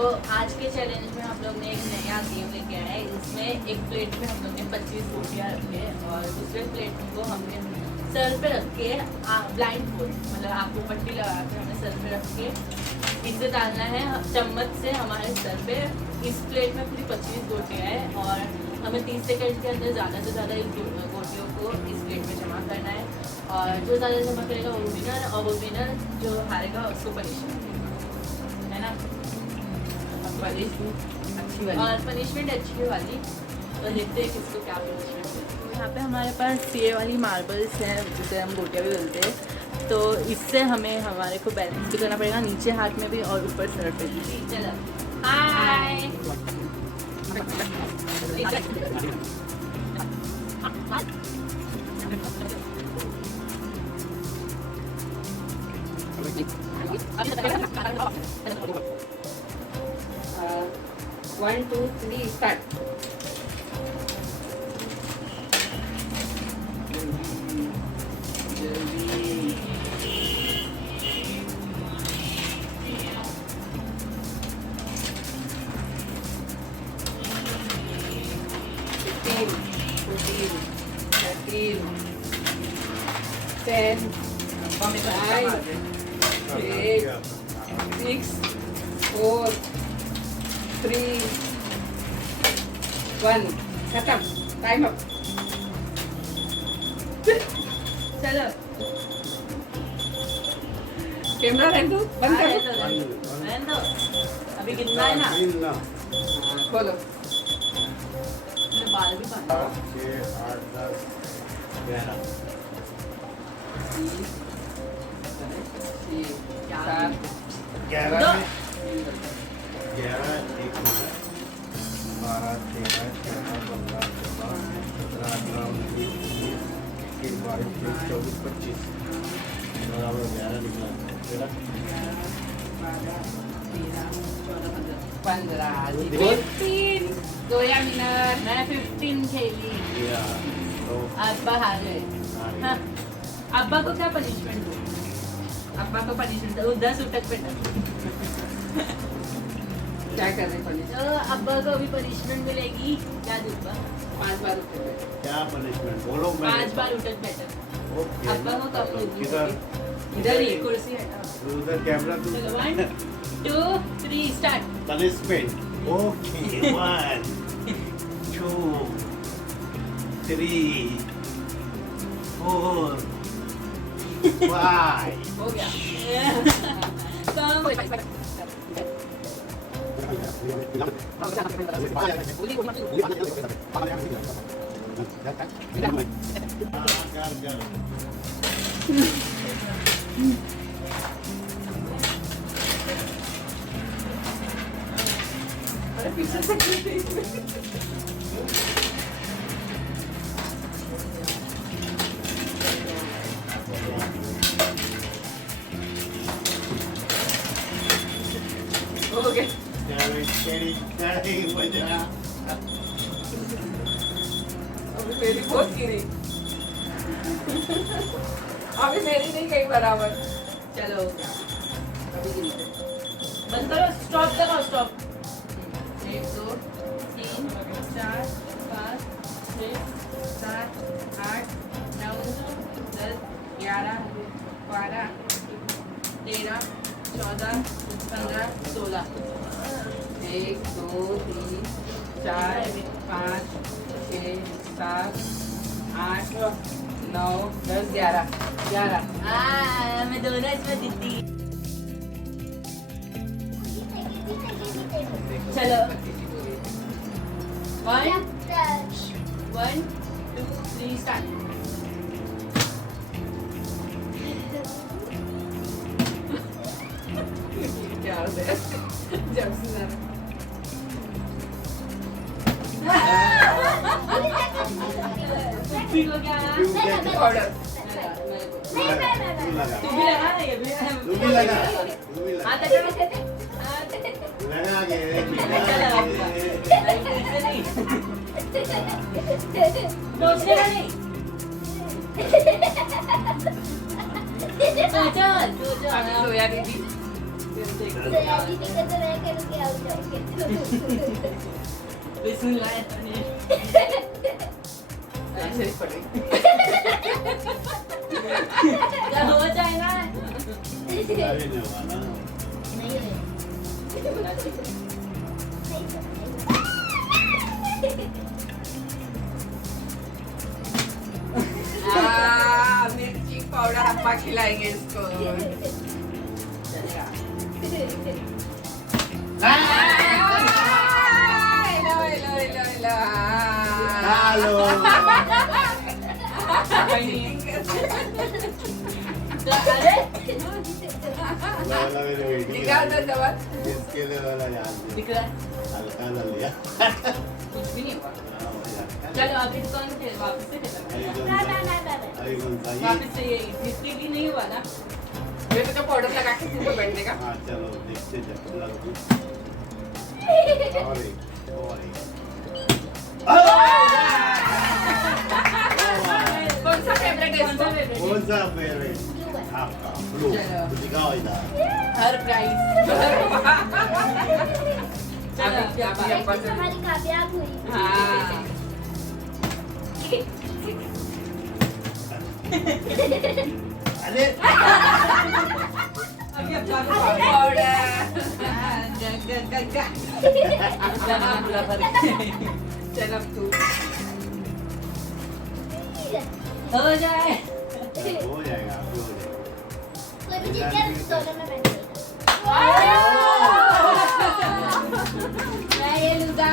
आज के चैलेंज में हम लोग ने एक नया गेम लेके आए हैं। इसमें एक प्लेट में हम लोग ने 25 रोटियाँ रखी है और दूसरे प्लेट को हमने सर पे रख के ब्लाइंड फोल्ड मतलब आपको पट्टी लगा के हमने सर पे रख के इसे डालना है चम्मच से हमारे सर पे। इस प्लेट में पूरी 25 रोटियाँ हैं और हमें 30 सेकंड के अंदर ज़्यादा से ज़्यादा इस रोटियों को इस प्लेट में जमा करना है और जो ज़्यादा जमा करेगा वो विनर और वो विनर जो हारेगा उसको पनिशमेंट है ना। अच्छी वाली और पनिशमेंट अच्छी वाली तो देखते हैं किसको क्या पनिशमेंट है। यहाँ पे हमारे पास ये वाली मार्बल्स हैं जिसे हम गोटियाँ भी बोलते हैं। तो इससे हमें हमारे को बैलेंस भी करना पड़ेगा नीचे हाथ में भी और ऊपर सर पे भी। चलो हाय 1 2 3 स्टार्ट। खत्म टाइम अप। चलो कैमरा रहने दो बंद कर दो अभी कितना है ना खोलो। बाल भी बांध 6 8 10 11 7 11 में 11 1 12 13 14 15 16 17 18 19 20 21 22 24 बराबर 11 निकला तेरा 15 15 जोया विनर। मैं 15 खेली तो अब्बा हार गए। हाँ अब्बा को क्या पनिशमेंट दो? अब्बा को पनिशमेंट दो 10 उठक पेटक। क्या कर रहे हैं? तो अब्बा को अभी पनिशमेंट मिलेगी। क्या दूंगा? 5 बार उठे। क्या पनिशमेंट बोलो? 5 बार उठक पेटक। ओके अब्बा को कब किधर इधर ही कुर्सी हटा। उधर कैमरा तू चलो 1 2 3 स्टार्ट। पनिशमेंट ओके 1 2 3 4 5 हो गया। कम अरे पीछे से हो गया। कड़ी बजा अभी मेरी बहुत गिरी। अभी मेरी नहीं गई बराबर। चलो हो गया। अभी गिरी। बंद करो स्टॉप लगाओ स्टॉप। 1 2 3 4 5 6 7 8 9 10 11 12 13 14 15 16 1 2 3 4 5 6 7 8 9 10 11 11। मैं दोनों इसमें जीती। चलो 1 2 3 स्टार्ट। क्या हो गया? जब से ज़्यादा। ठीक हो गया ना? ऑर्डर। तू भी लगा ना ये भी। तू भी लगा हाथ लगा। लगा के सोचने का नहीं। सोचो अभी जोया दीदी बिस्मिल्लाह ऐसे ही पड़े क्या हो जाए ना अरे नहीं हुआ ना मिर्ची पाउडर अप्पा खिलाएंगे इसको चलेगा हेलो अरे वाला मेरे बेटी निकाल दो जवाब इसके लिए वाला याद नहीं दिख रहा है हल्का सा लिया कुछ भी नहीं हुआ हाँ, वो याद कर। चलो अभी दुकान से वापस से चला अरे कौन सा ये वापस से ये बिस्किट भी नहीं हुआ ना ये तो पाउडर लगा के सिर्फ बैठ देगा हाँ चलो देखते जब लग और एक कौन सा फेवरेट है इसको कौन सा फेवरेट आपका ब्लू चलो। तो दिखाओ इधर हर प्राइस चलो अभी अप्पा से हमारी कामयाब हुई हाँ अरे अभी अब जाके पाउडर जाना पूरा भर चल अब तू हो जाए हो जाएगा अभी हो जाएगा कोई भी चीज क्या दोनों में बैठ मैं ये लूंगा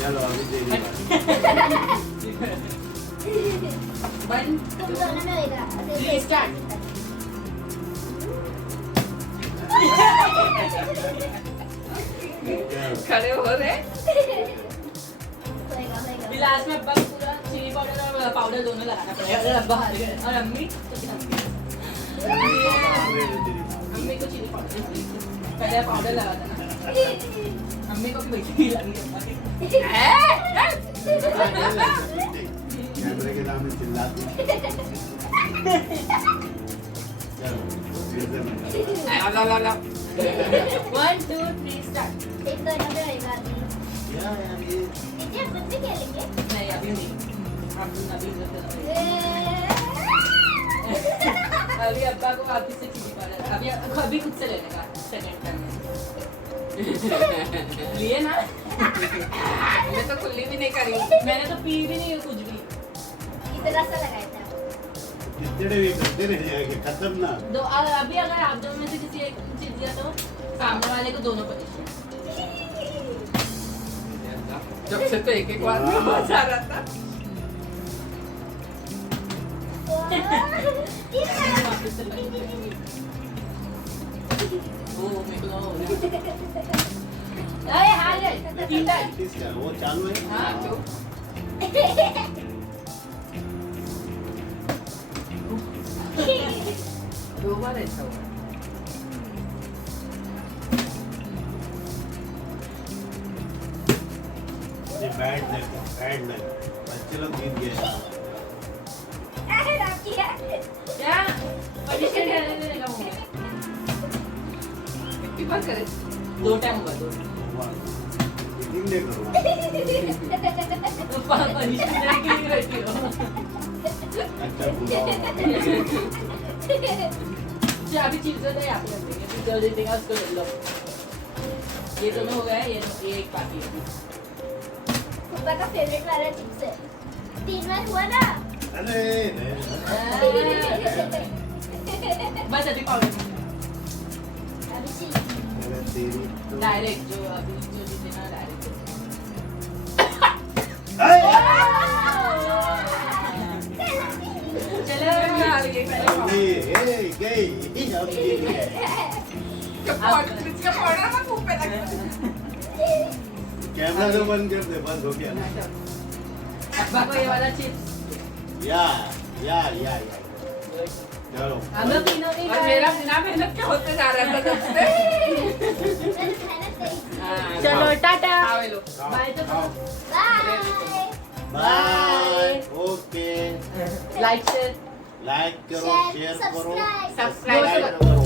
चलो अभी देरी बात वन तुम दोनों में होएगा थ्री स्टार्ट खड़े हो रहे होएगा होएगा लास्ट में अब्बा को पूरा चिली पाउडर और पाउडर दोनों लगाना पड़ेगा अगर अब्बा हार गए और अम्मी तो क्या अम्मी को चिली पाउडर पहले पाउडर लगा देना अम्मी को भी वैसे ही लगी अब्बा की कैमरे के सामने चिल्लाती चलो फिर से मैं ला ला ला 1 2 3 स्टार्ट एक दोनों में होएगा अभी यार ये दीदी हम खुद भी खेलेंगे नहीं अभी नहीं अभी अभी अब्बा को वापस से चिली पाउडर अभी खुद से लेने का सेकंड टाइम लिए ना मैं तो कुल्ली भी नहीं करी मैंने तो पी भी नहीं कुछ भी इतना सा लगाया था कितने भी करते रह जाएंगे खत्म ना दो अभी अगर आप दोनों में से किसी एक चीज दिया तो सामने वाले को दोनों पनिशमेंट जब से तो एक बार में मजा आ रहा था वापस से लगे। ओ मेरे को अरे हार गए तीन टाइम इसका वो चालू है हाँ, तो दो बार ऐसा हुआ ये बैड लग बच्चे लोग जीत गए क्या पनिशमेंट देने देगा मुझे कितनी बार करे दो टाइम होगा दो मीटिंग नहीं करूँगा तो पनिशमेंट देने के लिए बैठी हो अच्छा बुरा होगा। अभी चीज तो यहाँ पे रख देंगे फिर जो जीतेगा उसको ले लो ये दोनों हो गए ये एक बाकी है पापा का फेवरेट वाला चिप्स है 3 बार हुआ ना अरे नहीं। बस अभी पाउडर अभी चीज अरे तेरी तो डायरेक्ट जो अभी जो जीतेगा डायरेक्ट चलो गई अब जीत गए इसका पाउडर मत मुंह पे लगा कैमरा तो बंद कर दे बंद हो गया अब्बा को ये वाला चिप्स या चलो हम लोग तीनों नहीं और खाए। मेरा बिना मेहनत के होते जा रहा था तब से मेहनत करी चलो टाटा आवे लो बाय तो आओ bye bye okay like share like करो शेयर करो सब्सक्राइब सब्सक्राइब करो